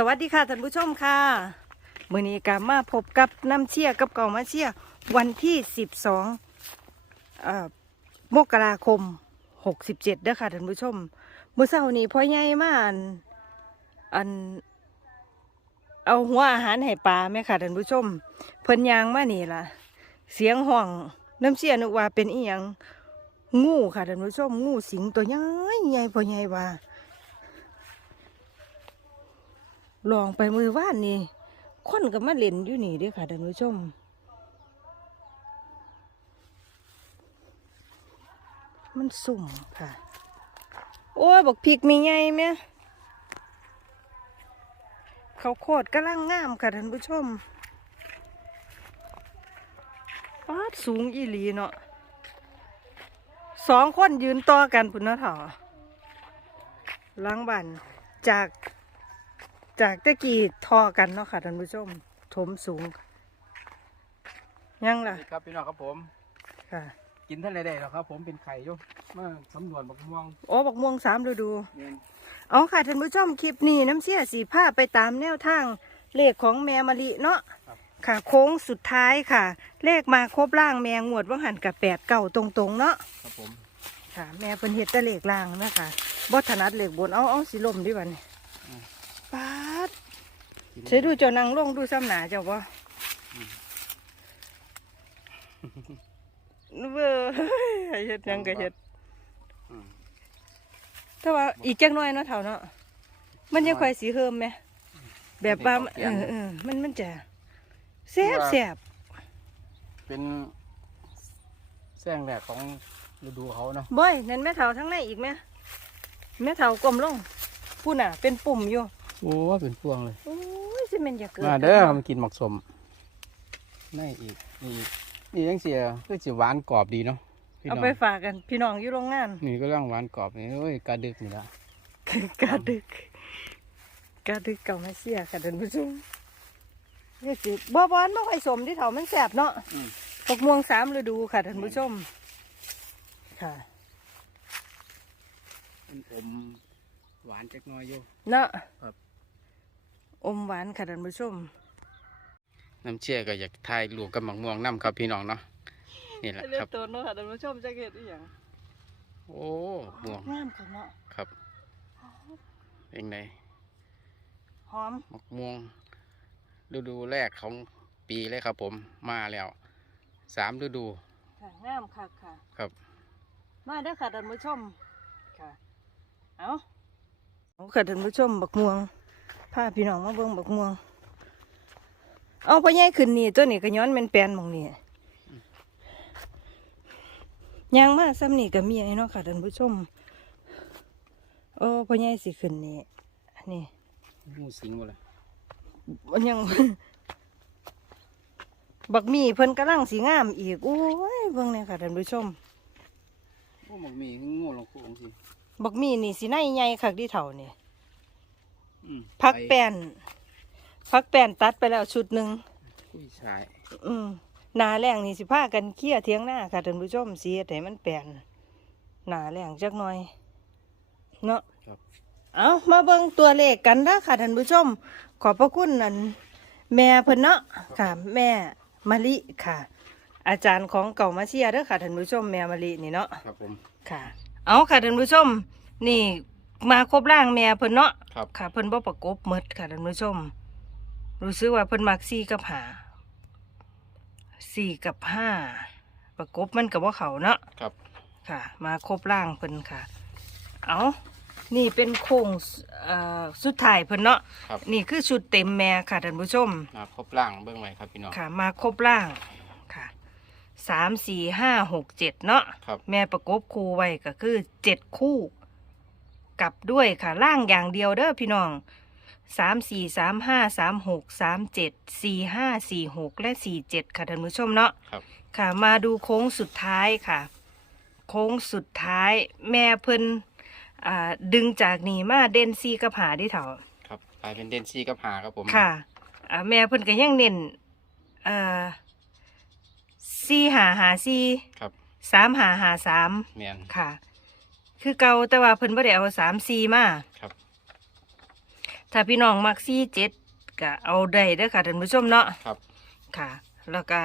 สวัสดีค่ะท่านผู้ชมค่ะมื้อนี้ก็มาพบกับน้ำเชี่ยกับเก่ามาเชี่ยวันที่ 12เอ่อมกราคม 67เด้อค่ะท่านผู้ชมเมื่อเช้านี้พ่อใหญ่มาอันอัน เอาหัวอาหารให้ปลาแม่ค่ะท่านผู้ชม เพิ่นยางมานี่ล่ะ เสียงห้องน้ำเชี่ยนึกว่าเป็นอีหยังงูค่ะท่านผู้ชม งูสิงตัวใหญ่ใหญ่พ่อใหญ่ว่า ลองไปมือว่านนี่คนก็มาเล่นอยู่นี่ด้วยค่ะท่านผู้ชมมันสุ่มค่ะ โอ้ยบอกพริกมีไงแม่เขาโคตรกำลังงามค่ะท่านผู้ชมปาดสูงอีหลีเนาะสองคนยืนต่อกันพุ่นเนาะถาหล้างบันจาก จากตะกี้ทอกันเนาะค่ะท่านผู้ชมถมสูง ยังล่ะ ครับพี่น้องครับผม ค่ะ กินท่านใดๆหรอกครับ ผมเป็นไข่อยกมาสำรวจบักม่วงโอ้บักม่วงสามฤดู เงินเอาค่ะท่านผู้ชมคลิปนี้น้ำเสียสีผ้าไปตามแนวทางเลขของแม่มะลิเนาะค่ะโค้งสุดท้ายค่ะ เลขมาครบล่างแมงงวดว่าหันกับแปดเก่าตรงๆเนาะครับผม ค่ะ แม่เป็นเฮ็ดแต่เลขล่างนะคะบ่ถนัดเลขบนเอาเอาสิลมดิบัน ปาดกินใช้ดูเจ้านางลงดูซ้ำหนาเจ้าบ่เบ้อเฮ็ดหยังก็เฮ็ดอืมแต่ว่าอีกจักหน่อยเนาะเท่าเนาะมันยังค่อยสีเฮิมไหมแบบว่าเออเออมันมันจะแซ่บแซ่บเป็นแซงแรกของฤดูเขาเนาะบ่อยนั่นแม่เท่าทั้งในอีกไหมแม่เท่ากลมลงพูดน่ะ เป็นปุ่มอยู่ โอ้เป็นพวงเลย โอ้ยสิแมันอย่าเกิดมาเด้อมากินหมักสมนี่อีกนี่อีกนี่ยังเสียคือสิหวานกรอบดีเนาะพี่เอาน้องไปฝากกัน พี่น้องอยู่โรงงานนี่ก็ร่างหวานกรอบนี่โอ้ยกระดึกนี่ละกาดึกกาดึกเก่ามาเสียค่ะท่านผู้ชมนี่สิบ่บอนบ่ค่อยสมที่เถามันแซ่บเนาะอืมตกม่วงสามฤดูค่ะท่านผู้ชม ค่ะ เป็นอมหวานจักหน้อยอยู่ เนาะครับ อมหวานค่ะท่านผู้ชม น้ำเชี่ยก็อยากทายลูกกับหมักม่วงน้ำครับพี่น้องเนาะนี่แหละเลือครับดตัวเนาะค่ะท่านผู้ชมจะเห็นอีหยังโอ้ม่วงงามค่ะเนาะครับเป็นไงหอมมะม่วงฤดูแรกของปีเลยครับ ผมมาแล้วสามฤดูค่ะงามค่ะค่ะ ครับ มาเด้อค่ะท่านผู้ชมค่ะ เอาเอาค่ะท่านผู้ชมบักม่วง พาพี่น้องมาเบิ่งบักม่วง เอาพ่อใหญ่ขึ้นนี่ตัวนี้ก็ย้อนแม่นแปลนหมองนี่ยางมาซ้ำนี่ก็มีไอ้เนาะค่ะท่านผู้ชมโอ้พ่อใหญ่สิขึ้นนี่นี่งูสิงหมดเลยมันยัง บักมีเพิ่นกำลังสีงามอีกโอ้ยเบิ่งเนี่ยค่ะท่านผู้ชมโอ้หมกมีงูลงคู่ของสิบักมีนี่สีในใหญ่คักที่เท่านี่อืม พักไปแป้นพักแป้นตัดไปแล้วชุดหนึ่งกุ้ยชายอืมหนาแรงนี่สิพากันเคี่ยเทียงหน้าค่ะท่านผู้ชมสีแต่มันแป้นหนาแรงจักหน่อย เนาะครับเอามาเบิ่งตัวเลขกันนะค่ะท่านผู้ชม ขอบพระคุณนั่นแม่เพิ่นเนาะค่ะ แม่มะลิค่ะ อาจารย์ของเก่ามาเชียร์เด้อค่ะท่านผู้ชมแม่มะลินี่เนาะครับผมค่ะ เอาค่ะท่านผู้ชม นี่ มาครบร่างแม่เพิ่นเนาะครับ ค่ะเพิ่นบ่ประกบหมดค่ะท่านผู้ชม รู้สึกว่าเพิ่นมักสี่กับห้าสี่กับห้าประกบมันกับว่าเขาเนาะครับ ค่ะ มาครบร่างเพิ่นค่ะ เอานี่เป็นโครงสเอ่อสุดท้ายเพิ่นเนาะครับ นี่คือชุดเต็มแม่ค่ะท่านผู้ชม มาครบร่างเบื้องไว้ครับพี่น้อง ค่ะ มาครบร่างค่ะสามสี่ห้าหกเจ็ดเนาะครับ แม่ประกบคู่ไว้ก็คือเจ็ดคู่ กลับด้วยค่ะล่างอย่างเดียวเด้อพี่น้องสามสี่สามห้าสามหกสามเจ็ดสี่ห้าสี่หกและสี่เจ็ดค่ะท่านผู้ชมเนาะครับ ค่ะ มาดูโค้งสุดท้ายค่ะ โค้งสุดท้ายแม่เพิ่นอ่าดึงจากนี่มาเด่นซีกับหาที่เถาครับกลายเป็นเดนซี่กับหาครับผมค่ะอ่าแม่เพิ่นก็ยังเน้นอ่าซีหาหาซีครับ สามหาหาสามเมียนค่ะ คือเก่าแต่ว่าเพิ่นบ่ได้เอาสามซีมาครับ ถ้าพี่น้องมักซี่เจ็ดก็เอาได้เด้อค่ะท่านผู้ชมเนาะครับ ค่ะ แล้วก็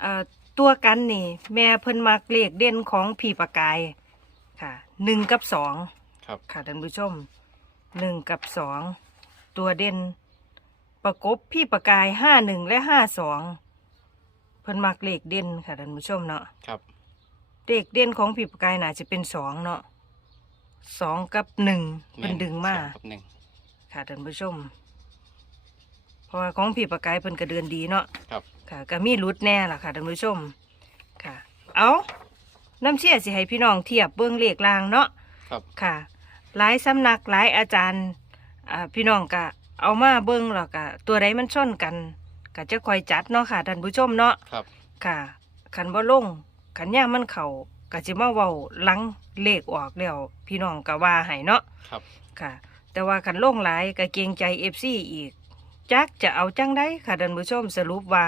เอ่อตัวกันนี่ แม่เพิ่นมักเลขเด่นของผีปากกายค่ะหนึ่งกับสองครับ ค่ะท่านผู้ชมหนึ่งกับสองตัวเด่น ประกบพี่ปากกายห้าหนึ่งและห้าสองเพิ่นมักเลขเด่นค่ะท่านผู้ชมเนาะ ครับ เลขเด่นของพี่ปากกายน่าจะเป็นสองเนาะสองกับหนึ่งเพิ่นดึงมาสองกับหนึ่งค่ะท่านผู้ชม เพราะว่าของพี่ปากกายเพิ่นก็เดินดีเนาะครับ ค่ะก็มีรุดแน่ล่ะค่ะท่านผู้ชม ค่ะ เอาน้ำเชี่ยสิให้พี่น้องเทียบเบื้องเลขลางเนาะครับค่ะหลายสำนักหลายอาจารย์อ่าพี่น้องก็เอามาเบิ้งแล้วก็ตัวใดมันชนกันก็จะคอยจัดเนาะค่ะท่านผู้ชมเนาะครับ ค่ะขันบ่ลง ขันย่างมันเข่าก็จะมาเว้าหลังเลขออกแล้วพี่น้องก็ว่าให้เนาะครับ ค่ะ แต่ว่าขันลงหลายก็เกรงใจเอฟซีอีกจักจะเอาจังได้ค่ะท่านผู้ชมสรุปว่า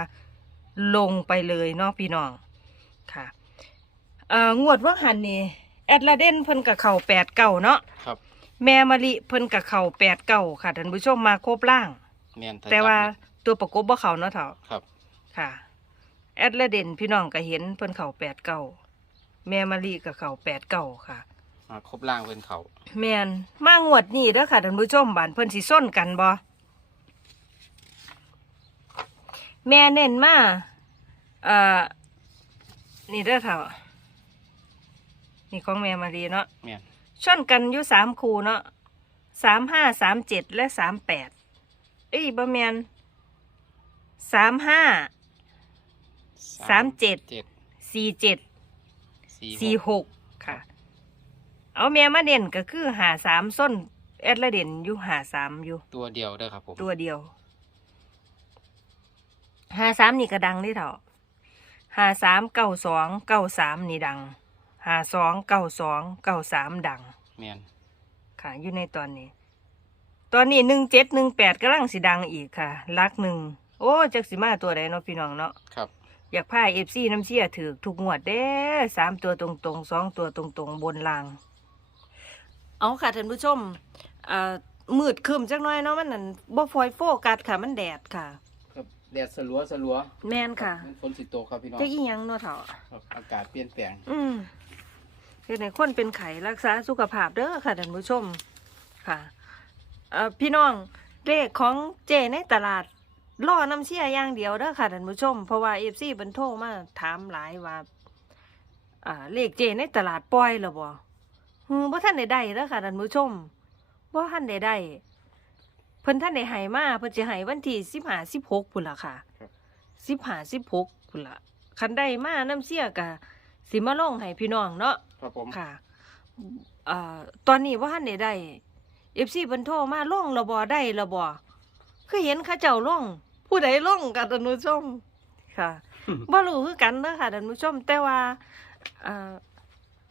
ลงไปเลยเนาะพี่น้องค่ะเอ่องวดว่าหันนี่แอดลาเดนเพิ่นกับเข่าแปดเก่าเนาะครับ แม่มะลิเพิ่นกับเข่าแปดเก่าค่ะท่านผู้ชมมาครบล่าง แม่นถ้แต่ว่าจับตัวประกบบ่เข่าเนาะเถาครับ ค่ะ แอดลาเดนพี่น้องก็เห็นเพิ่นเข่าแปดเก่าแม่มะลิกับเข่าแปดเก่าค่ะมาครบล่างเพิ่นเขาแมนมางวดนี้เด้อค่ะท่านผู้ชมบานเพิ่นสิส้นกันบ่แม่เน้นมาเอ่อนี่เด้อเถ่านี่ของแม่มารีเนาะแม่นชนกันอยู่สามคูเนาะสามห้าสามเจ็ดและสามแปดเอ้ยบ่แมนสามห้า สามเจ็ดเจ็ดสี่เจ็ดสี่สี่หหกกค่ะ เอาแม่มาเด่นก็คือหาสามส้นแอดละเด่นอยู่หาสามอยู่ ตัวเดียวเด้อครับผม ตัวเดียวหาสามนี่ก็ดังนี่เถอะหาสามเก้าสองเก้าสามนี่ดังหาสองเก้าสองเก้าสามดังแม่นค่ะอยู่ในตอนนี้ ตอนนี้หนึ่งเจ็ดหนึ่งแปดกำลังสิดังอีกค่ะลักหนึ่งโอ้จักสิมาตัวใดเนาะพี่น้องเนาะครับ อยากพาเอฟซีน้ำเชี่ยถือทุกงวดเด้สามตัวตรงๆสองตัวตรงๆบนราง เอาค่ะท่านผู้ชมอ่ามืดครึมจักหน่อยเนาะมันนั่นบ่ฟอยโฟกัสค่ะ มันแดดค่ะ ครับแดดสลัวสลัวแม่นค่ะมันฝนสิตกครับพี่น้องจะอีหยังเนาะเถาะครับอากาศเปลี่ยนแปลง อืมคือในคนเป็นไข้รักษาสุขภาพเด้อค่ะท่านผู้ชมค่ะเอ่อพี่น้องเลขของเจในตลาด ล่อน้ำเชี่ยอย่างเดียวเด้อค่ะท่านผู้ชม เพราะว่าเอฟซีบันโทรมาถามหลายว่าอ่าเลขเจในตลาดปล่อยแล้วบ่ฮือบ่ท่านได้ได้เด้อค่ะท่านผู้ชมบ่ท่านได้ได้เพิ่นท่านได้ให้มาเพิ่นสิให้วันที่15 16พุ่นล่ะค่ะครับ15 16พุ่นล่ะคันได้มาน้ำเชี่ยก็สิมาลงให้พี่น้องเนาะครับผมค่ะอ่าตอนนี้ว่าท่านได้ได้เอฟซีบันโทรมาล่งระบอได้ระบอคือเห็นเข้าเจ้าล่ง ผู้ใดล่งกับท่านผู้ชมค่ะบ่รู้คือกันเด้อค่ะท่านผู้ชม แต่ว่าอ่า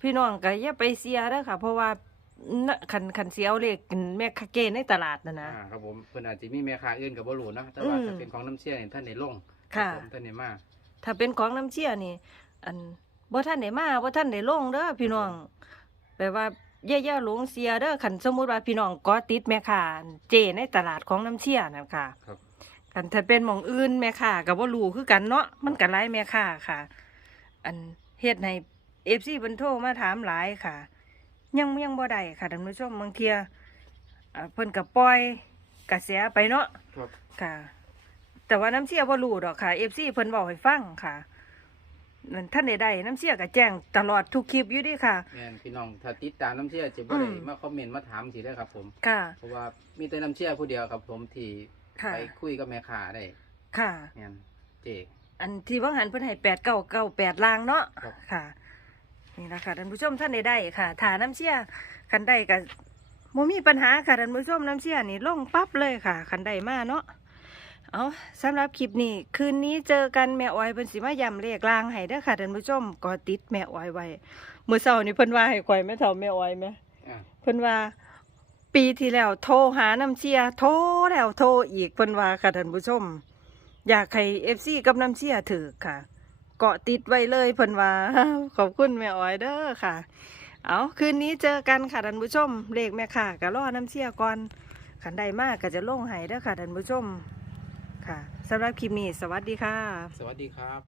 พี่น้องก็อย่าไปเสียเด้อค่ะ เพราะว่าน่ะคันคันเสียเอาเลขแม่คาเกในตลาดน่ะนะอ่าครับผมเพิ่นอาจจะมีแม่ค้าอื่นกับบ่รู้เนาะแต่ว่าอืมถ้าเป็นของน้ำเชี่ยเนี่ยท่านได้ลงค่ะ รับผมท่านได้มา ถ้าเป็นของน้ำเชี่ยนี่ อันบ่ท่านได้มาบ่ท่านได้ลงเด้อพี่น้องแปลว่าอย่าๆหลงเสียเด้อคันสมมุติว่าพี่น้องก็ติดแม่ค้าเจในตลาดของน้ำเชี่ยนั่นค่ะ ครับ กันถ้าเป็นหมองอื่นแม่ค้าก็บ่รู้คือกันเนาะมันก็หลายแม่ค้าค่ะ อันเฮ็ดให้ FC เพิ่นโทรมาถามหลายค่ะ ยังยังบ่ได้ค่ะท่านผู้ชมบางเที่ยอ่าเพิ่นก็ปล่อยกระแสไปเนาะครับค่ะ แต่ว่าน้ำเชี่ยบ่รู้ดอกค่ะ FC เพิ่นบอกให้ฟังค่ะนั่นท่านใดๆน้ำเชี่ยก็แจ้งตลอดทุกคลิปอยู่เดิค่ะแม่นพี่น้องถ้าติดตามน้ำเชี่ยจะบ่ได้อืมมาคอมเมนต์มาถามสิได้อครับ ผมค่ะเพราะว่ามีแต่น้ำเชี่ยผู้เดียวครับ ผมที่ ค่ะ ไปคุยกับแม่ค้าได้ค่ะ แม่นเจอันที่ว่างหันเพิ่นให้แปดเก้าเก้าแปดลางเนาะครับ ค่ะ นี่นะคะท่านผู้ชมท่านใดได้ค่ะฐานน้ำเชี่ยคันได้กับโมมีปัญหาค่ะท่านผู้ชมน้ำเชี่ยนี่ลงปั๊บเลยค่ะคันได้มาเนาะเอาสำหรับคลิปนี้ คืนนี้เจอกันแม่อ้อยเพิ่นสิมาย้ำเลขลางให้เด้อค่ะท่านผู้ชมก็ติดแม่อ้อยไว้มื้อเช้านี่เพิ่นว่าให้ข่อยแม่เฒ่าแม่อ้อยแม่ อ่าเพิ่นว่า ปีที่แล้วโทรหาน้ำเชียโทรแล้วโทรอีกเพิ่นว่าค่ะท่านผู้ชม อยากให้เอฟซีกับน้ำเชียถือค่ะ เกาะติดไว้เลยเพิ่นว่าขอบคุณแม่อ้อยเด้อค่ะ เอาคืนนี้เจอกันค่ะท่านผู้ชมเลขแม่ค่ะก็รอน้ำเชียก่อนขันใดมากก็จะลงให้เด้อค่ะท่านผู้ชมค่ะสำหรับคลิปนี้สวัสดีค่ะ สวัสดีครับ